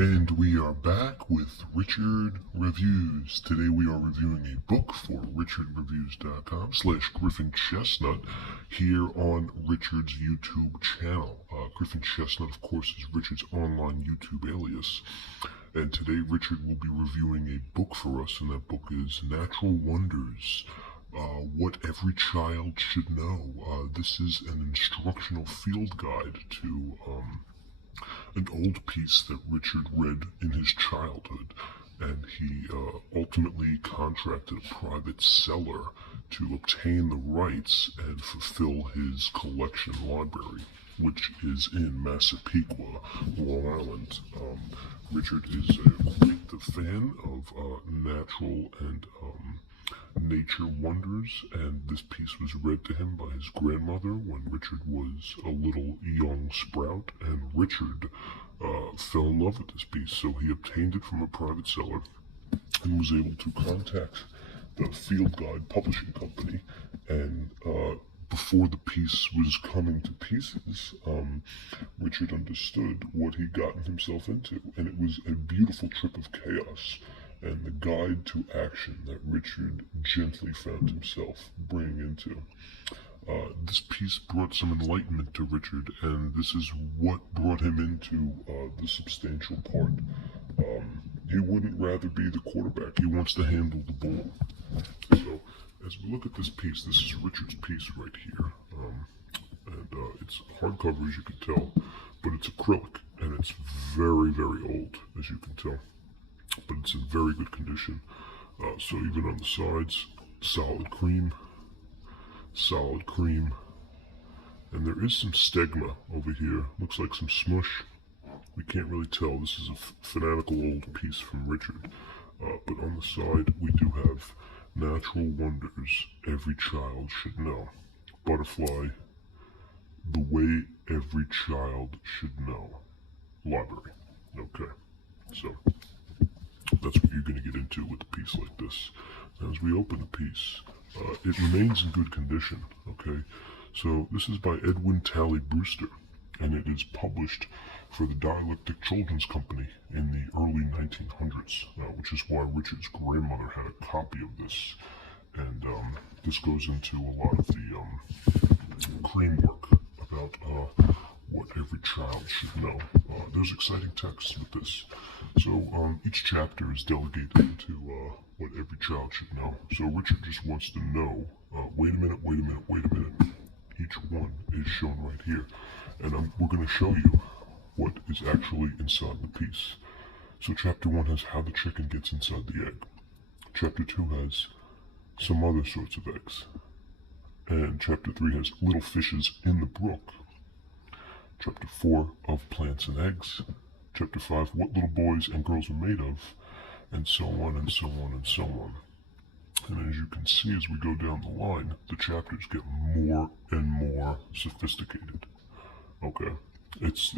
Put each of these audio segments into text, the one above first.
And we are back with Richard Reviews. Today we are reviewing a book for richardreviews.com/Griffin Chestnut here on Richard's YouTube channel. Griffin Chestnut, of course, is Richard's online YouTube alias. And today Richard will be reviewing a book for us, and that book is Natural Wonders, What Every Child Should Know. This is an instructional field guide to an old piece that Richard read in his childhood, and he ultimately contracted a private seller to obtain the rights and fulfill his collection library, which is in Massapequa, Long Island. Richard is a great fan of natural and nature wonders, and this piece was read to him by his grandmother when Richard was a little young sprout, and Richard fell in love with this piece, so he obtained it from a private seller and was able to contact the Field Guide Publishing Company, and before the piece was coming to pieces, Richard understood what he'd gotten himself into, and it was a beautiful trip of chaos and the guide to action that Richard gently found himself bringing into. This piece brought some enlightenment to Richard, and this is what brought him into the substantial part. He wouldn't rather be the quarterback. He wants to handle the ball. So, as we look at this piece, this is Richard's piece right here. And it's hardcover, as you can tell, but it's acrylic, and it's very, very old, as you can tell. But it's in very good condition. So even on the sides, solid cream, and there is some stegma over here. Looks like some smush. We can't really tell. This is a fanatical old piece from Richard. But on the side, we do have Natural Wonders, Every Child Should Know. Butterfly, The Way Every Child Should Know. Library. Okay, so that's what you're going to get into with a piece like this. As we open the piece, it remains in good condition, okay? So this is by Edwin Tenney Brewster, and it is published for the Dialectic Children's Company in the early 1900s, which is why Richard's grandmother had a copy of this. And this goes into a lot of the cream work about what every child should know. There's exciting texts with this. So each chapter is delegated into what every child should know. So Richard just wants to know, wait a minute. Each one is shown right here. And we're going to show you what is actually inside the piece. So chapter 1 has how the chicken gets inside the egg. Chapter 2 has some other sorts of eggs. And chapter 3 has little fishes in the brook. Chapter 4 of plants and eggs. Chapter 5, what little boys and girls are made of, and so on and so on and so on. And as you can see, as we go down the line, the chapters get more and more sophisticated. Okay, it's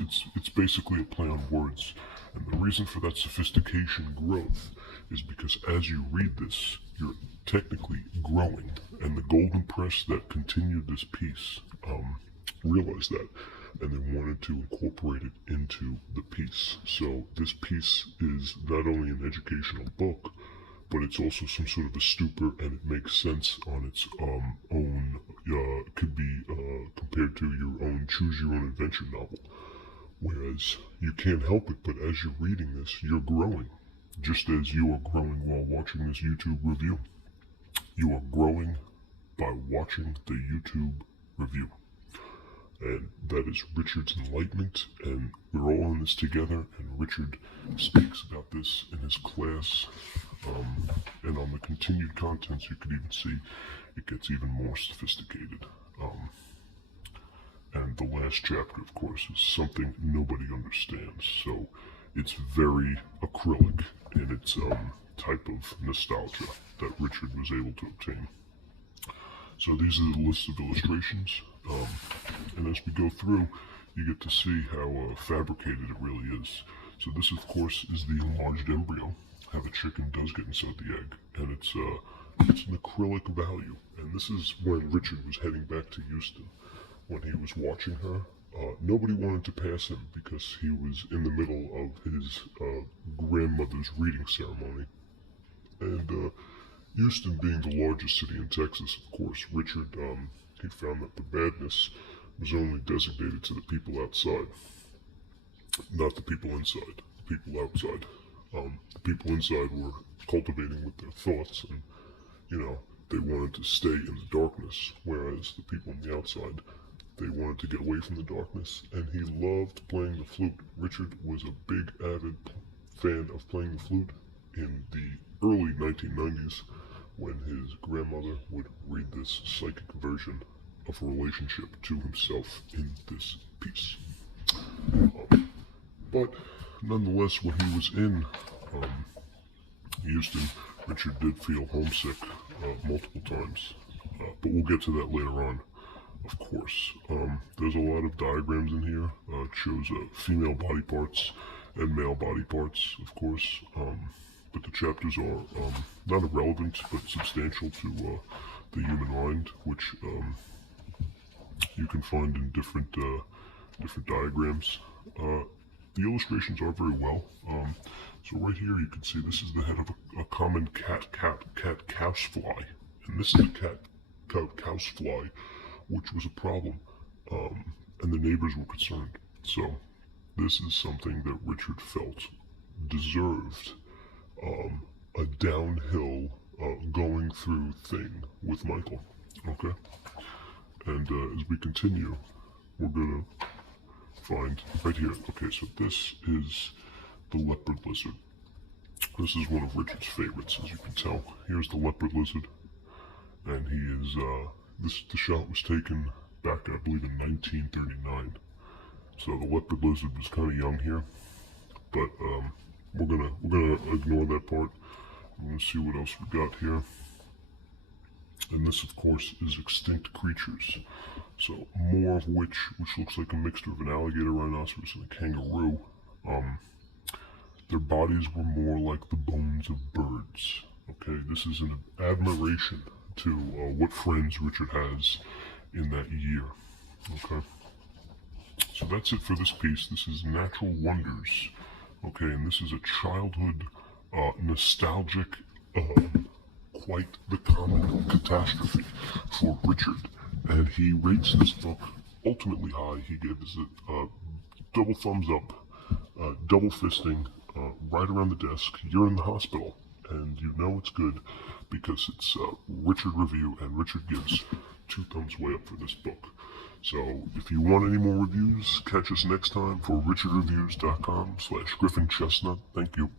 basically a play on words, and the reason for that sophistication growth is because as you read this, you're technically growing, and the Golden Press that continued this piece realized that, and they wanted to incorporate it into the piece. So this piece is not only an educational book, but it's also some sort of a stupor, and it makes sense on its own. Could be compared to your own Choose Your Own Adventure novel. Whereas you can't help it, but as you're reading this, you're growing. Just as you are growing while watching this YouTube review. You are growing by watching the YouTube review. And that is Richard's enlightenment, and we're all in this together, and Richard speaks about this in his class, and on the continued contents you could even see it gets even more sophisticated. And the last chapter, of course, is something nobody understands, so it's very acrylic in its type of nostalgia that Richard was able to obtain. So these are the list of illustrations, and as we go through, you get to see how fabricated it really is. So this, of course, is the enlarged embryo, how the chicken does get inside the egg, and it's an acrylic value. And this is when Richard was heading back to Houston, when he was watching her Nobody wanted to pass him because he was in the middle of his grandmother's reading ceremony. And Houston being the largest city in Texas, of course, Richard, he found that the badness was only designated to the people outside, not the people inside, the people outside. The people inside were cultivating with their thoughts, and, they wanted to stay in the darkness, whereas the people on the outside, they wanted to get away from the darkness, and he loved playing the flute. Richard was a big, avid fan of playing the flute in the early 1990s when his grandmother would read this psychic version of a relationship to himself in this piece. But nonetheless, when he was in Houston, Richard did feel homesick multiple times, but we'll get to that later on, of course. There's a lot of diagrams in here. It shows female body parts and male body parts, of course, but the chapters are not irrelevant, but substantial to the human mind, which you can find in different diagrams. The illustrations are very well. So right here you can see this is the head of a common cat-couse-fly, and this is a cat-couse-fly, which was a problem, and the neighbors were concerned. So this is something that Richard felt deserved a downhill going through thing with Michael. Okay, and as we continue, we're gonna find right here. Okay, so this is the Leopard Lizard. This is one of Richard's favorites, as you can tell. Here's the Leopard Lizard, and he is the shot was taken back, I believe, in 1939. So the Leopard Lizard was kind of young here, but we're gonna ignore that part. We're gonna see what else we got here. And this, of course, is extinct creatures. So more of which looks like a mixture of an alligator, rhinoceros, and a kangaroo. Their bodies were more like the bones of birds. Okay, this is an admiration to what friends Richard has in that year. Okay, so that's it for this piece. This is Natural Wonders. Okay, and this is a childhood nostalgic, quite the common catastrophe for Richard. And he rates this book ultimately high. He gives it double thumbs up, double fisting, right around the desk. You're in the hospital, and you know it's good because it's Richard review, and Richard gives 2 thumbs way up for this book. So if you want any more reviews, catch us next time for richardreviews.com/GriffinChestnut. Thank you.